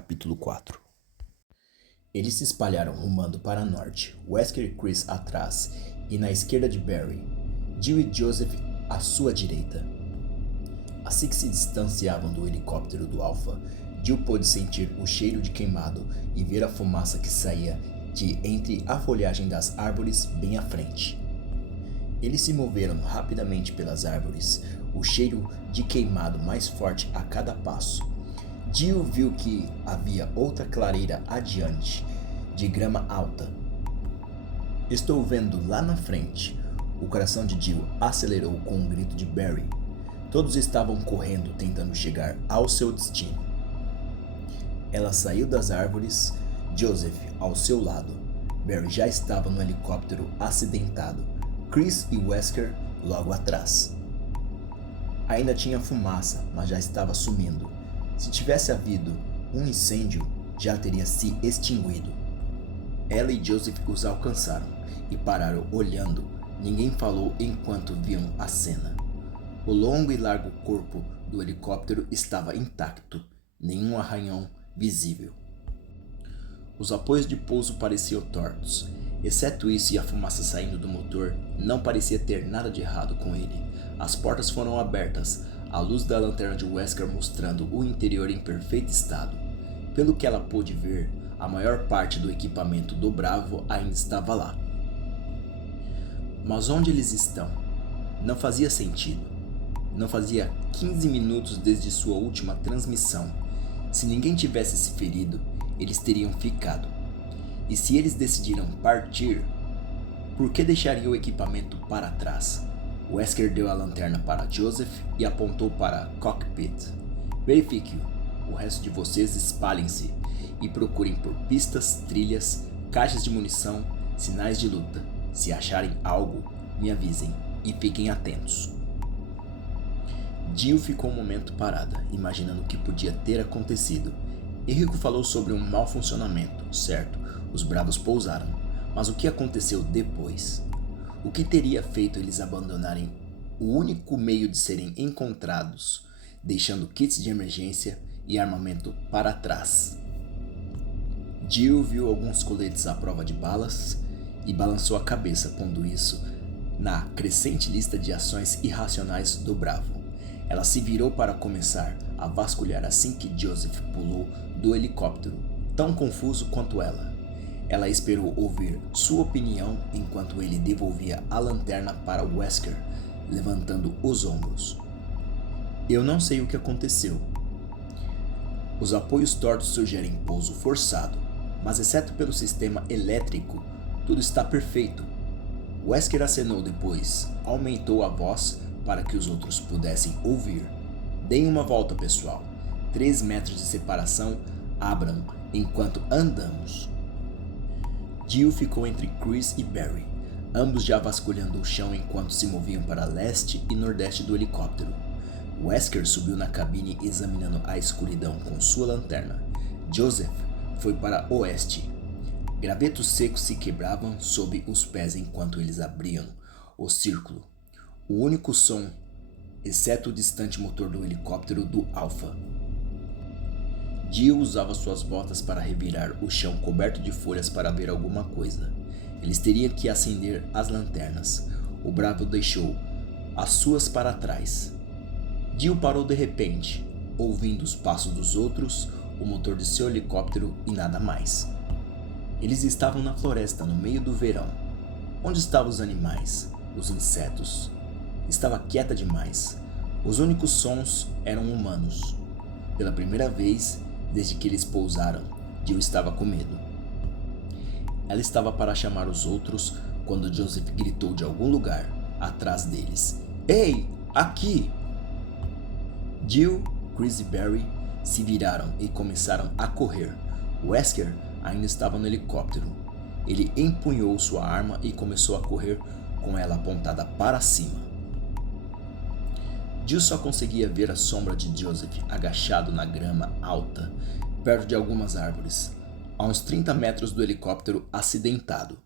Capítulo 4. Eles se espalharam rumando para norte, Wesker e Chris atrás, e na esquerda de Barry, Jill e Joseph à sua direita. Assim que se distanciavam do helicóptero do Alpha, Jill pôde sentir o cheiro de queimado e ver a fumaça que saía de entre a folhagem das árvores bem à frente. Eles se moveram rapidamente pelas árvores, o cheiro de queimado mais forte a cada passo. Jill viu que havia outra clareira adiante, de grama alta. "Estou vendo lá na frente." O coração de Jill acelerou com um grito de Barry. Todos estavam correndo, tentando chegar ao seu destino. Ela saiu das árvores, Joseph ao seu lado. Barry já estava no helicóptero acidentado, Chris e Wesker logo atrás. Ainda tinha fumaça, mas já estava sumindo. Se tivesse havido um incêndio, já teria se extinguido. Ela e Joseph os alcançaram e pararam olhando. Ninguém falou enquanto viam a cena. O longo e largo corpo do helicóptero estava intacto, nenhum arranhão visível. Os apoios de pouso pareciam tortos. Exceto isso e a fumaça saindo do motor, não parecia ter nada de errado com ele. As portas foram abertas, a luz da lanterna de Wesker mostrando o interior em perfeito estado. Pelo que ela pôde ver, a maior parte do equipamento do Bravo ainda estava lá. Mas onde eles estão? Não fazia sentido. Não fazia 15 minutos desde sua última transmissão. Se ninguém tivesse se ferido, eles teriam ficado. E se eles decidiram partir, por que deixariam o equipamento para trás? Wesker deu a lanterna para Joseph e apontou para cockpit. "Verifique-o. O resto de vocês espalhem-se e procurem por pistas, trilhas, caixas de munição, sinais de luta. Se acharem algo, me avisem e fiquem atentos." Jill ficou um momento parada, imaginando o que podia ter acontecido. Henrico falou sobre um mau funcionamento, certo? Os Bravos pousaram, mas o que aconteceu depois? O que teria feito eles abandonarem o único meio de serem encontrados, deixando kits de emergência e armamento para trás? Jill viu alguns coletes à prova de balas e balançou a cabeça, pondo isso na crescente lista de ações irracionais do Bravo. Ela se virou para começar a vasculhar assim que Joseph pulou do helicóptero, tão confuso quanto ela. Ela esperou ouvir sua opinião enquanto ele devolvia a lanterna para Wesker, levantando os ombros. "Eu não sei o que aconteceu. Os apoios tortos sugerem pouso forçado, mas exceto pelo sistema elétrico, tudo está perfeito." Wesker acenou depois, aumentou a voz para que os outros pudessem ouvir. "Deem uma volta, pessoal. 3 metros de separação, abram enquanto andamos." Jill ficou entre Chris e Barry, ambos já vasculhando o chão enquanto se moviam para leste e nordeste do helicóptero. Wesker subiu na cabine examinando a escuridão com sua lanterna. Joseph foi para oeste. Gravetos secos se quebravam sob os pés enquanto eles abriam o círculo. O único som, exceto o distante motor do helicóptero do Alpha. Jill usava suas botas para revirar o chão coberto de folhas para ver alguma coisa. Eles teriam que acender as lanternas. O Bravo deixou as suas para trás. Jill parou de repente, ouvindo os passos dos outros, o motor de seu helicóptero e nada mais. Eles estavam na floresta no meio do verão. Onde estavam os animais? Os insetos? Estava quieta demais. Os únicos sons eram humanos. Pela primeira vez desde que eles pousaram, Jill estava com medo. Ela estava para chamar os outros quando Joseph gritou de algum lugar atrás deles: "Ei, aqui!" Jill, Chris e Barry se viraram e começaram a correr. Wesker ainda estava no helicóptero. Ele empunhou sua arma e começou a correr com ela apontada para cima. Jill só conseguia ver a sombra de Joseph agachado na grama alta, perto de algumas árvores, a uns 30 metros do helicóptero acidentado.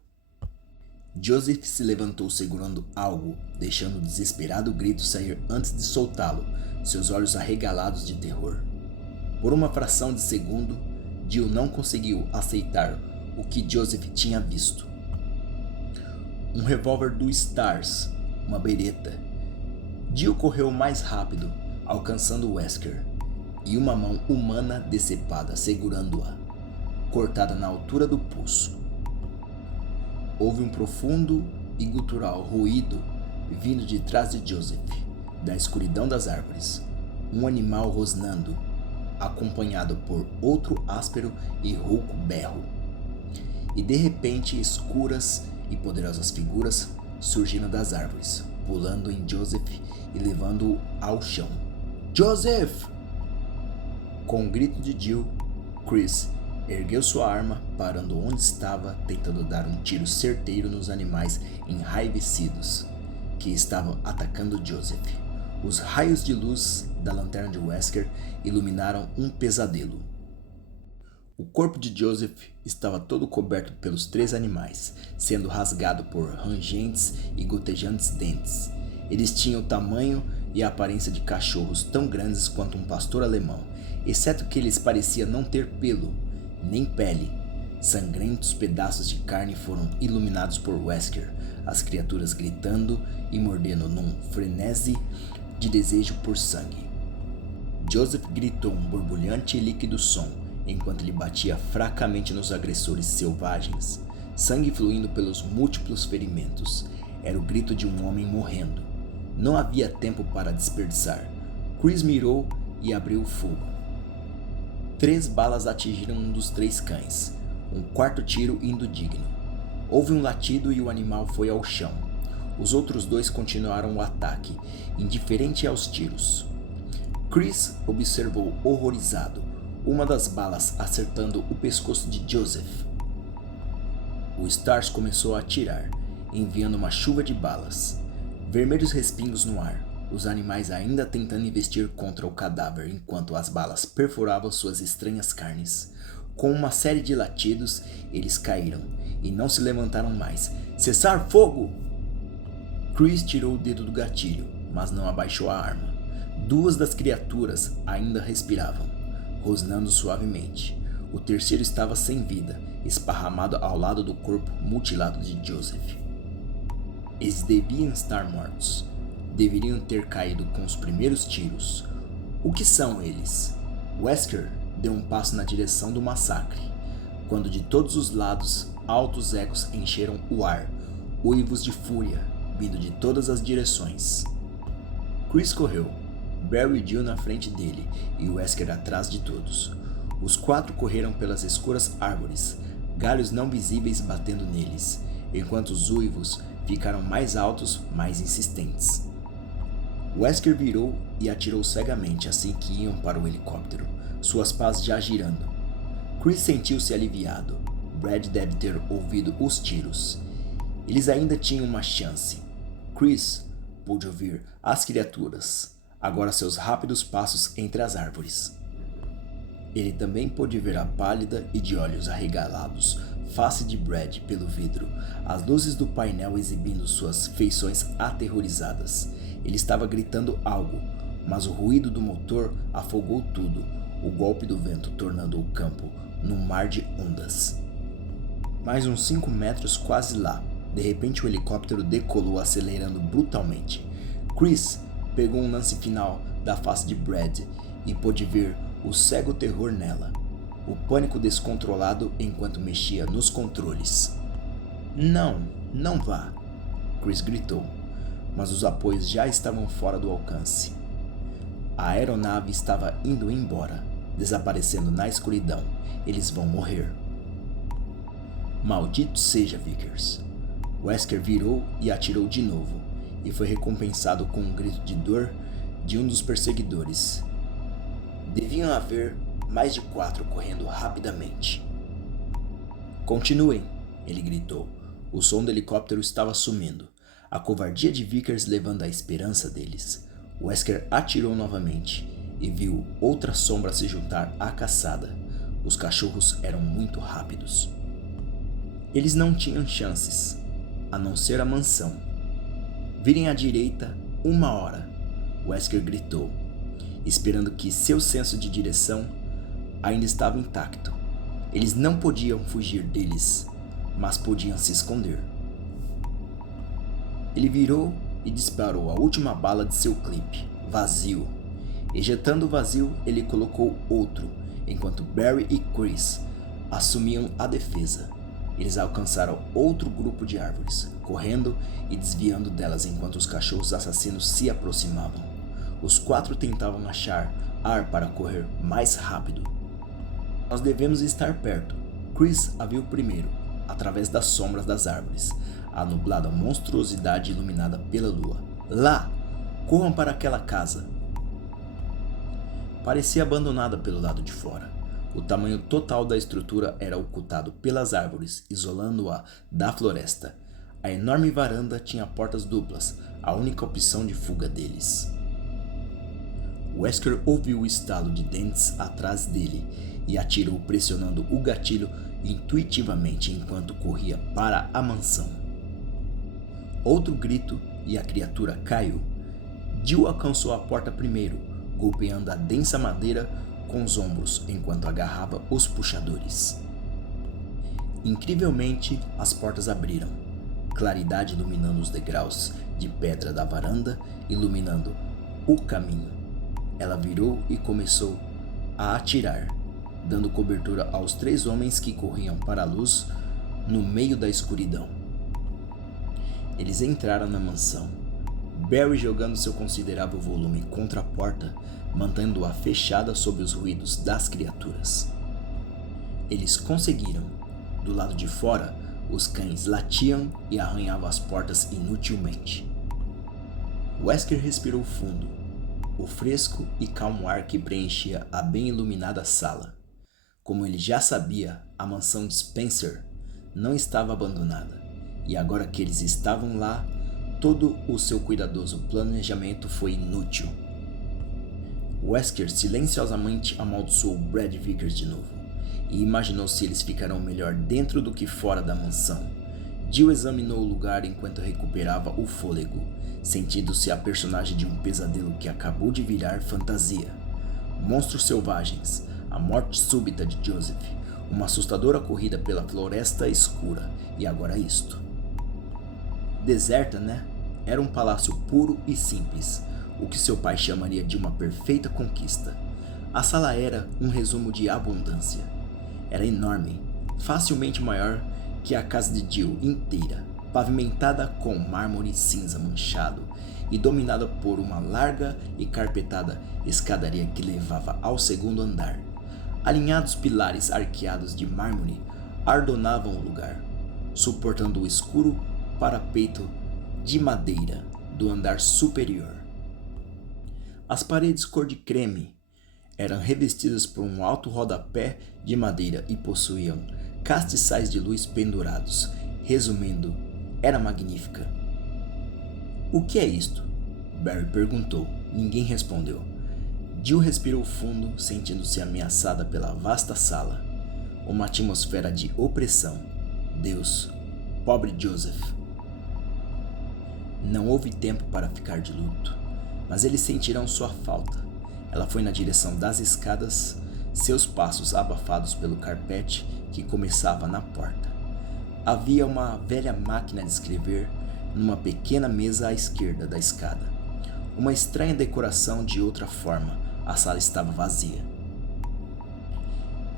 Joseph se levantou segurando algo, deixando o desesperado grito sair antes de soltá-lo, seus olhos arregalados de terror. Por uma fração de segundo, Jill não conseguiu aceitar o que Joseph tinha visto. Um revólver do Stars, uma bereta. Jill correu mais rápido, alcançando Wesker, e uma mão humana decepada segurando-a, cortada na altura do pulso. Houve um profundo e gutural ruído vindo de trás de Joseph, da escuridão das árvores. Um animal rosnando, acompanhado por outro áspero e rouco berro. E de repente escuras e poderosas figuras surgiram das árvores, pulando em Joseph e levando-o ao chão. Joseph! Com um grito de Jill, Chris ergueu sua arma, parando onde estava, tentando dar um tiro certeiro nos animais enraivecidos que estavam atacando Joseph. Os raios de luz da lanterna de Wesker iluminaram um pesadelo. O corpo de Joseph estava todo coberto pelos 3 animais, sendo rasgado por rangentes e gotejantes dentes. Eles tinham o tamanho e a aparência de cachorros tão grandes quanto um pastor alemão, exceto que eles pareciam não ter pelo, nem pele. Sangrentos pedaços de carne foram iluminados por Wesker, as criaturas gritando e mordendo num frenesi de desejo por sangue. Joseph gritou um borbulhante e líquido som, enquanto ele batia fracamente nos agressores selvagens, sangue fluindo pelos múltiplos ferimentos. Era o grito de um homem morrendo. Não havia tempo para desperdiçar. Chris mirou e abriu fogo. 3 balas atingiram um dos 3 cães, um 4º tiro indo digno. Houve um latido e o animal foi ao chão. Os outros 2 continuaram o ataque, indiferente aos tiros. Chris observou horrorizado, uma das balas acertando o pescoço de Joseph. O Stars começou a atirar, enviando uma chuva de balas. Vermelhos respingos no ar, os animais ainda tentando investir contra o cadáver enquanto as balas perfuravam suas estranhas carnes. Com uma série de latidos, eles caíram e não se levantaram mais. Cessar fogo! Chris tirou o dedo do gatilho, mas não abaixou a arma. 2 das criaturas ainda respiravam, rosnando suavemente. O terceiro estava sem vida, esparramado ao lado do corpo mutilado de Joseph. Eles deviam estar mortos. Deveriam ter caído com os primeiros tiros. O que são eles? Wesker deu um passo na direção do massacre, quando de todos os lados altos ecos encheram o ar, uivos de fúria vindo de todas as direções. Chris correu, Barry e Jill na frente dele e Wesker atrás de todos. Os 4 correram pelas escuras árvores, galhos não visíveis batendo neles, enquanto os uivos ficaram mais altos, mais insistentes. Wesker virou e atirou cegamente assim que iam para o helicóptero, suas pás já girando. Chris sentiu-se aliviado. Brad deve ter ouvido os tiros. Eles ainda tinham uma chance. Chris pôde ouvir as criaturas, agora seus rápidos passos entre as árvores. Ele também pôde ver a pálida e de olhos arregalados face de Brad pelo vidro, as luzes do painel exibindo suas feições aterrorizadas. Ele estava gritando algo, mas o ruído do motor afogou tudo, o golpe do vento tornando o campo num mar de ondas. Mais uns 5 metros quase lá, de repente o helicóptero decolou acelerando brutalmente. Chris pegou um lance final da face de Brad e pôde ver o cego terror nela, o pânico descontrolado enquanto mexia nos controles. Não vá, Chris gritou, mas os apoios já estavam fora do alcance. A aeronave estava indo embora, desaparecendo na escuridão. Eles vão morrer. Maldito seja, Vickers. Wesker virou e atirou de novo, e foi recompensado com um grito de dor de um dos perseguidores. Deviam haver mais de 4 correndo rapidamente. Continuem, ele gritou. O som do helicóptero estava sumindo, a covardia de Vickers levando a esperança deles. Wesker atirou novamente e viu outra sombra se juntar à caçada. Os cachorros eram muito rápidos. Eles não tinham chances, a não ser a mansão. Virem à direita, 1 hora, Wesker gritou, esperando que seu senso de direção ainda estava intacto. Eles não podiam fugir deles, mas podiam se esconder. Ele virou e disparou a última bala de seu clipe, vazio. Ejetando o vazio, ele colocou outro, enquanto Barry e Chris assumiam a defesa. Eles alcançaram outro grupo de árvores, correndo e desviando delas enquanto os cachorros assassinos se aproximavam. Os 4 tentavam achar ar para correr mais rápido. Nós devemos estar perto. Chris a viu primeiro, através das sombras das árvores, a nublada monstruosidade iluminada pela lua. Lá! Corram para aquela casa! Parecia abandonada pelo lado de fora. O tamanho total da estrutura era ocultado pelas árvores, isolando-a da floresta. A enorme varanda tinha portas duplas, a única opção de fuga deles. Wesker ouviu o estalo de dentes atrás dele e atirou pressionando o gatilho intuitivamente enquanto corria para a mansão. Outro grito e a criatura caiu. Jill alcançou a porta primeiro, golpeando a densa madeira com os ombros enquanto agarrava os puxadores. Incrivelmente, as portas abriram, claridade iluminando os degraus de pedra da varanda, iluminando o caminho. Ela virou e começou a atirar, dando cobertura aos 3 homens que corriam para a luz no meio da escuridão. Eles entraram na mansão, Barry jogando seu considerável volume contra a porta, mantendo-a fechada sob os ruídos das criaturas. Eles conseguiram. Do lado de fora, os cães latiam e arranhavam as portas inutilmente. Wesker respirou fundo, o fresco e calmo ar que preenchia a bem iluminada sala. Como ele já sabia, a mansão de Spencer não estava abandonada, e agora que eles estavam lá, todo o seu cuidadoso planejamento foi inútil. Wesker silenciosamente amaldiçoou Brad Vickers de novo, e imaginou se eles ficarão melhor dentro do que fora da mansão. Jill examinou o lugar enquanto recuperava o fôlego, sentindo-se a personagem de um pesadelo que acabou de virar fantasia. Monstros selvagens, a morte súbita de Joseph, uma assustadora corrida pela floresta escura, e agora isto. Deserta, né? Era um palácio puro e simples, o que seu pai chamaria de uma perfeita conquista. A sala era um resumo de abundância. Era enorme, facilmente maior que a casa de Jill inteira, pavimentada com mármore cinza manchado e dominada por uma larga e carpetada escadaria que levava ao segundo andar. Alinhados pilares arqueados de mármore ardonavam o lugar, suportando o escuro parapeito de madeira do andar superior. As paredes cor de creme eram revestidas por um alto rodapé de madeira e possuíam castiçais de luz pendurados. Resumindo, era magnífica. "O que é isto?" Barry perguntou. Ninguém respondeu. Jill respirou fundo, sentindo-se ameaçada pela vasta sala. Uma atmosfera de opressão. Deus, pobre Joseph. Não houve tempo para ficar de luto, mas eles sentirão sua falta. Ela foi na direção das escadas, seus passos abafados pelo carpete que começava na porta. Havia uma velha máquina de escrever numa pequena mesa à esquerda da escada. Uma estranha decoração de outra forma, a sala estava vazia.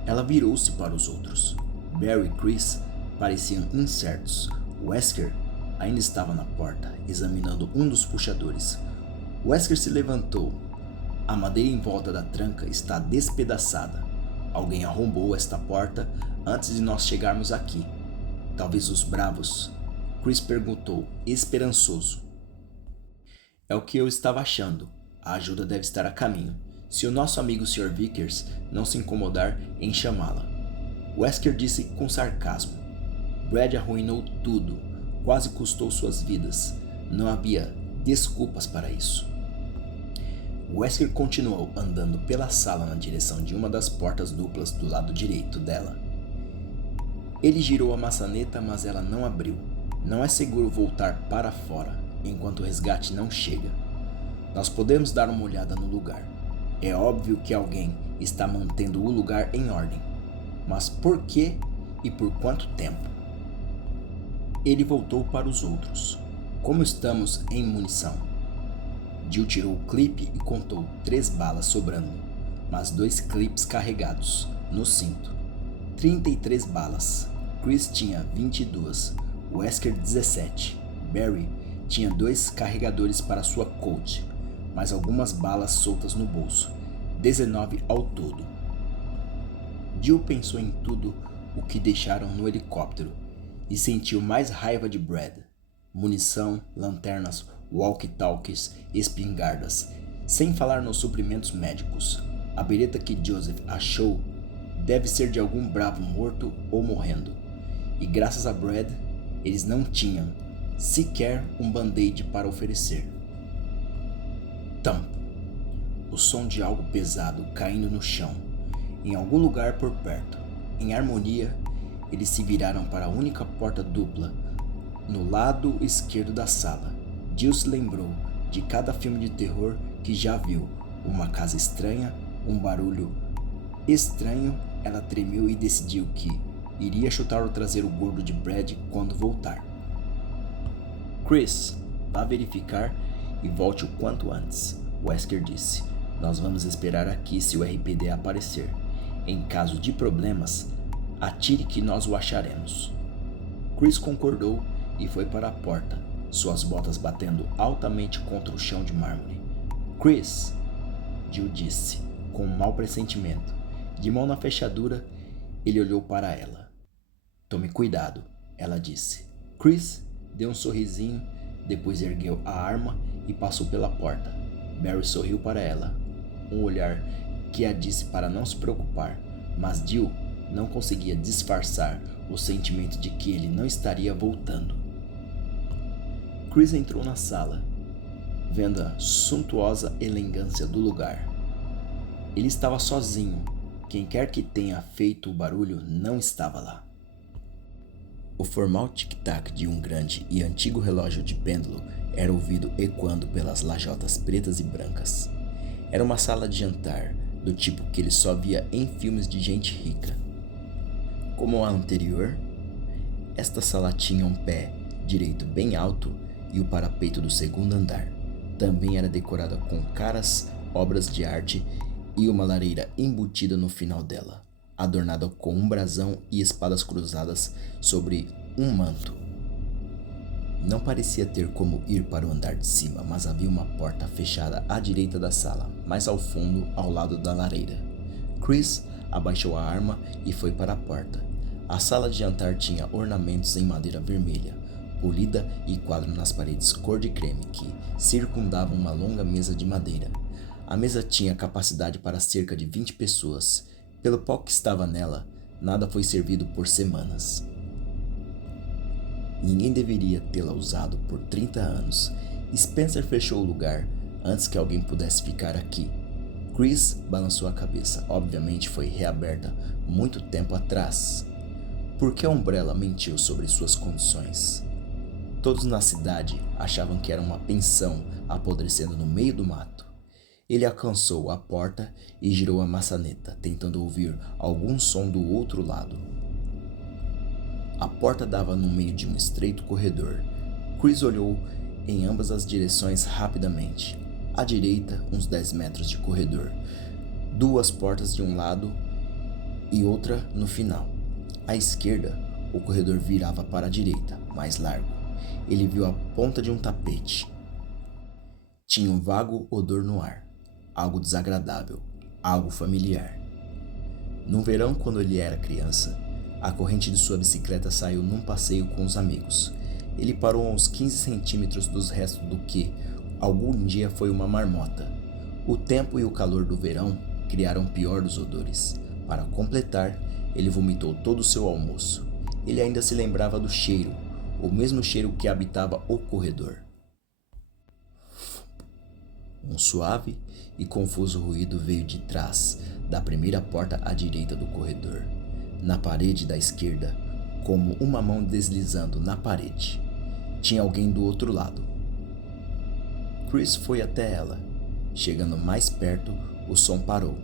Ela virou-se para os outros. Barry e Chris pareciam incertos. Wesker ainda estava na porta, examinando um dos puxadores. Wesker se levantou. A madeira em volta da tranca está despedaçada. Alguém arrombou esta porta antes de nós chegarmos aqui. Talvez os bravos? Chris perguntou, esperançoso. É o que eu estava achando. A ajuda deve estar a caminho, se o nosso amigo Sr. Vickers não se incomodar em chamá-la. Wesker disse com sarcasmo. Brad arruinou tudo, quase custou suas vidas. Não havia desculpas para isso. Wesker continuou andando pela sala na direção de uma das portas duplas do lado direito dela. Ele girou a maçaneta, mas ela não abriu. Não é seguro voltar para fora enquanto o resgate não chega. Nós podemos dar uma olhada no lugar. É óbvio que alguém está mantendo o lugar em ordem. Mas por que e por quanto tempo? Ele voltou para os outros. Como estamos em munição? Jill tirou o clipe e contou 3 balas sobrando, mas 2 clipes carregados no cinto. 33 balas. Chris tinha 22, Wesker 17. Barry tinha 2 carregadores para sua Colt, mais algumas balas soltas no bolso. 19 ao todo. Jill pensou em tudo o que deixaram no helicóptero e sentiu mais raiva de Brad. Munição, lanternas, walkie-talkies e espingardas, sem falar nos suprimentos médicos. A bereta que Joseph achou deve ser de algum bravo morto ou morrendo. E graças a Brad, eles não tinham sequer um band-aid para oferecer. Thump! O som de algo pesado caindo no chão, em algum lugar por perto. Em harmonia, eles se viraram para a única porta dupla no lado esquerdo da sala. Jill se lembrou de cada filme de terror que já viu. Uma casa estranha, um barulho estranho. Ela tremeu e decidiu que iria chutar o traseiro gordo de Brad quando voltar. Chris, vá verificar e volte o quanto antes, Wesker disse. Nós vamos esperar aqui se o RPD aparecer. Em caso de problemas, atire que nós o acharemos. Chris concordou e foi para a porta, suas botas batendo altamente contra o chão de mármore. Chris, Jill disse, com um mau pressentimento. De mão na fechadura, ele olhou para ela. Tome cuidado, ela disse. Chris deu um sorrisinho, depois ergueu a arma e passou pela porta. Barry sorriu para ela, um olhar que a disse para não se preocupar, mas Jill não conseguia disfarçar o sentimento de que ele não estaria voltando. Chris entrou na sala, vendo a suntuosa elegância do lugar. Ele estava sozinho. Quem quer que tenha feito o barulho não estava lá. O formal tic-tac de um grande e antigo relógio de pêndulo era ouvido ecoando pelas lajotas pretas e brancas. Era uma sala de jantar, do tipo que ele só via em filmes de gente rica. Como a anterior, esta sala tinha um pé direito bem alto e o parapeito do segundo andar. Também era decorada com caras obras de arte e uma lareira embutida no final dela, adornada com um brasão e espadas cruzadas sobre um manto. Não parecia ter como ir para o andar de cima, mas havia uma porta fechada à direita da sala, mais ao fundo, ao lado da lareira. Chris abaixou a arma e foi para a porta. A sala de jantar tinha ornamentos em madeira vermelha, polida e quadro nas paredes cor de creme que circundavam uma longa mesa de madeira. A mesa tinha capacidade para cerca de 20 pessoas. Pelo pó que estava nela, nada foi servido por semanas. Ninguém deveria tê-la usado por 30 anos. Spencer fechou o lugar antes que alguém pudesse ficar aqui. Chris balançou a cabeça. Obviamente foi reaberta muito tempo atrás. Por que a Umbrella mentiu sobre suas condições? Todos na cidade achavam que era uma pensão apodrecendo no meio do mato. Ele alcançou a porta e girou a maçaneta, tentando ouvir algum som do outro lado. A porta dava no meio de um estreito corredor. Chris olhou em ambas as direções rapidamente. À direita, uns 10 metros de corredor. 2 portas de um lado e outra no final. À esquerda, o corredor virava para a direita, mais largo. Ele viu a ponta de um tapete. Tinha um vago odor no ar. Algo desagradável, algo familiar. No verão, quando ele era criança, a corrente de sua bicicleta saiu num passeio com os amigos. Ele parou a uns 15 centímetros dos restos do que algum dia foi uma marmota. O tempo e o calor do verão criaram o pior dos odores. Para completar, ele vomitou todo o seu almoço. Ele ainda se lembrava do cheiro, o mesmo cheiro que habitava o corredor. Um suave e confuso ruído veio de trás da primeira porta à direita do corredor, na parede da esquerda, como uma mão deslizando na parede. Tinha alguém do outro lado. Chris foi até ela. Chegando mais perto, o som parou.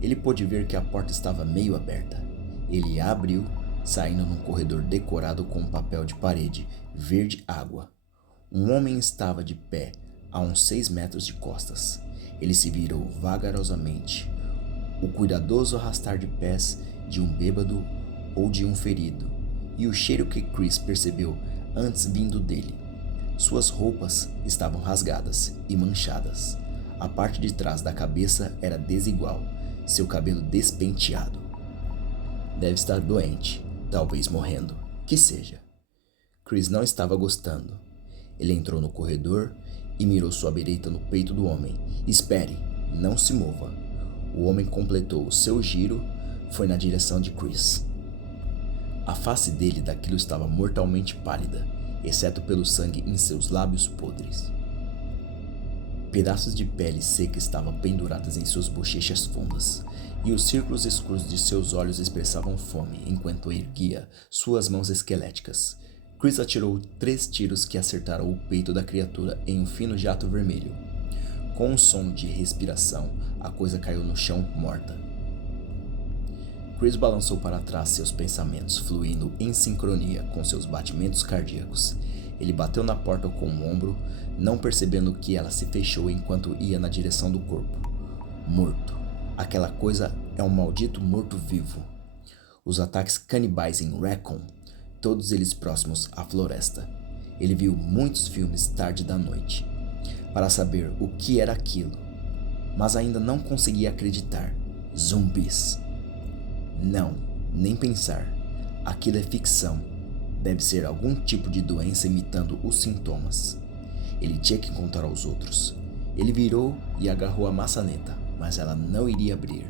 Ele pôde ver que a porta estava meio aberta. Ele a abriu, saindo num corredor decorado com um papel de parede verde água. Um homem estava de pé a uns 6 metros de costas. Ele se virou vagarosamente. O cuidadoso arrastar de pés de um bêbado ou de um ferido, e o cheiro que Chris percebeu antes vindo dele. Suas roupas estavam rasgadas e manchadas. A parte de trás da cabeça era desigual, seu cabelo despenteado. Deve estar doente, talvez morrendo, que seja. Chris não estava gostando. Ele entrou no corredor e mirou sua bereta no peito do homem. Espere, não se mova. O homem completou o seu giro, foi na direção de Chris. A face dele daquilo estava mortalmente pálida, exceto pelo sangue em seus lábios podres. Pedaços de pele seca estavam pendurados em suas bochechas fundas, e os círculos escuros de seus olhos expressavam fome enquanto erguia suas mãos esqueléticas. Chris atirou 3 tiros que acertaram o peito da criatura em um fino jato vermelho. Com um som de respiração, a coisa caiu no chão morta. Chris balançou para trás, seus pensamentos fluindo em sincronia com seus batimentos cardíacos. Ele bateu na porta com o ombro, não percebendo que ela se fechou enquanto ia na direção do corpo. Morto. Aquela coisa é um maldito morto-vivo. Os ataques canibais em Raccoon, todos eles próximos à floresta. Ele viu muitos filmes tarde da noite, para saber o que era aquilo, mas ainda não conseguia acreditar. Zumbis. Não, nem pensar. Aquilo é ficção. Deve ser algum tipo de doença imitando os sintomas. Ele tinha que contar aos outros. Ele virou e agarrou a maçaneta, mas ela não iria abrir.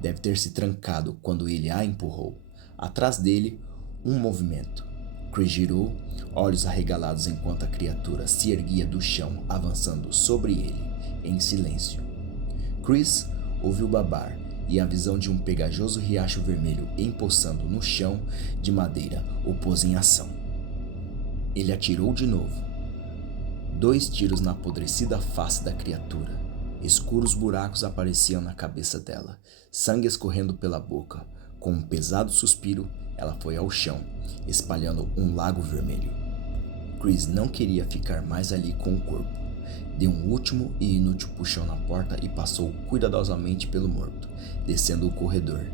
Deve ter se trancado quando ele a empurrou. Atrás dele, um movimento. Chris girou, olhos arregalados enquanto a criatura se erguia do chão, avançando sobre ele, em silêncio. Chris ouviu babar e a visão de um pegajoso riacho vermelho empoçando no chão de madeira o pôs em ação. Ele atirou de novo. 2 tiros na apodrecida face da criatura. Escuros buracos apareciam na cabeça dela, sangue escorrendo pela boca. Com um pesado suspiro, ela foi ao chão, espalhando um lago vermelho. Chris não queria ficar mais ali com o corpo. Deu um último e inútil puxão na porta e passou cuidadosamente pelo morto, descendo o corredor.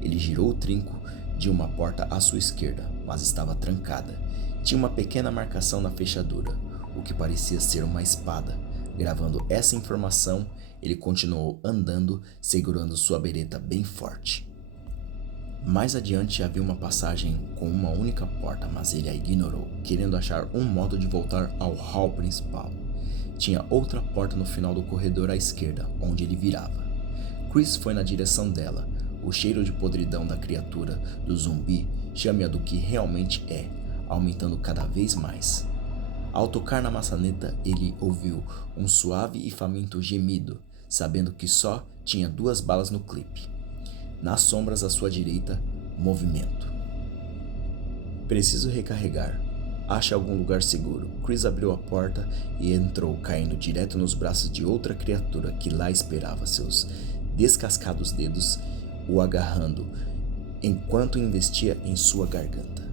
Ele girou o trinco de uma porta à sua esquerda, mas estava trancada. Tinha uma pequena marcação na fechadura, o que parecia ser uma espada. Gravando essa informação, ele continuou andando, segurando sua bereta bem forte. Mais adiante havia uma passagem com uma única porta, mas ele a ignorou, querendo achar um modo de voltar ao hall principal. Tinha outra porta no final do corredor à esquerda, onde ele virava. Chris foi na direção dela. O cheiro de podridão da criatura, do zumbi, chame-a do que realmente é, aumentando cada vez mais. Ao tocar na maçaneta, ele ouviu um suave e faminto gemido, sabendo que só tinha 2 balas no clipe. Nas sombras à sua direita, movimento. Preciso recarregar. Ache algum lugar seguro. Chris abriu a porta e entrou, caindo direto nos braços de outra criatura que lá esperava, seus descascados dedos o agarrando enquanto investia em sua garganta.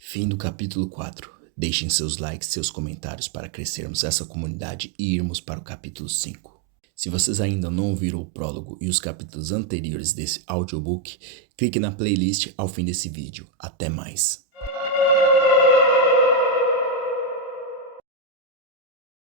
Fim do capítulo 4. Deixem seus likes e seus comentários para crescermos essa comunidade e irmos para o capítulo 5. Se vocês ainda não ouviram o prólogo e os capítulos anteriores desse audiobook, clique na playlist ao fim desse vídeo. Até mais!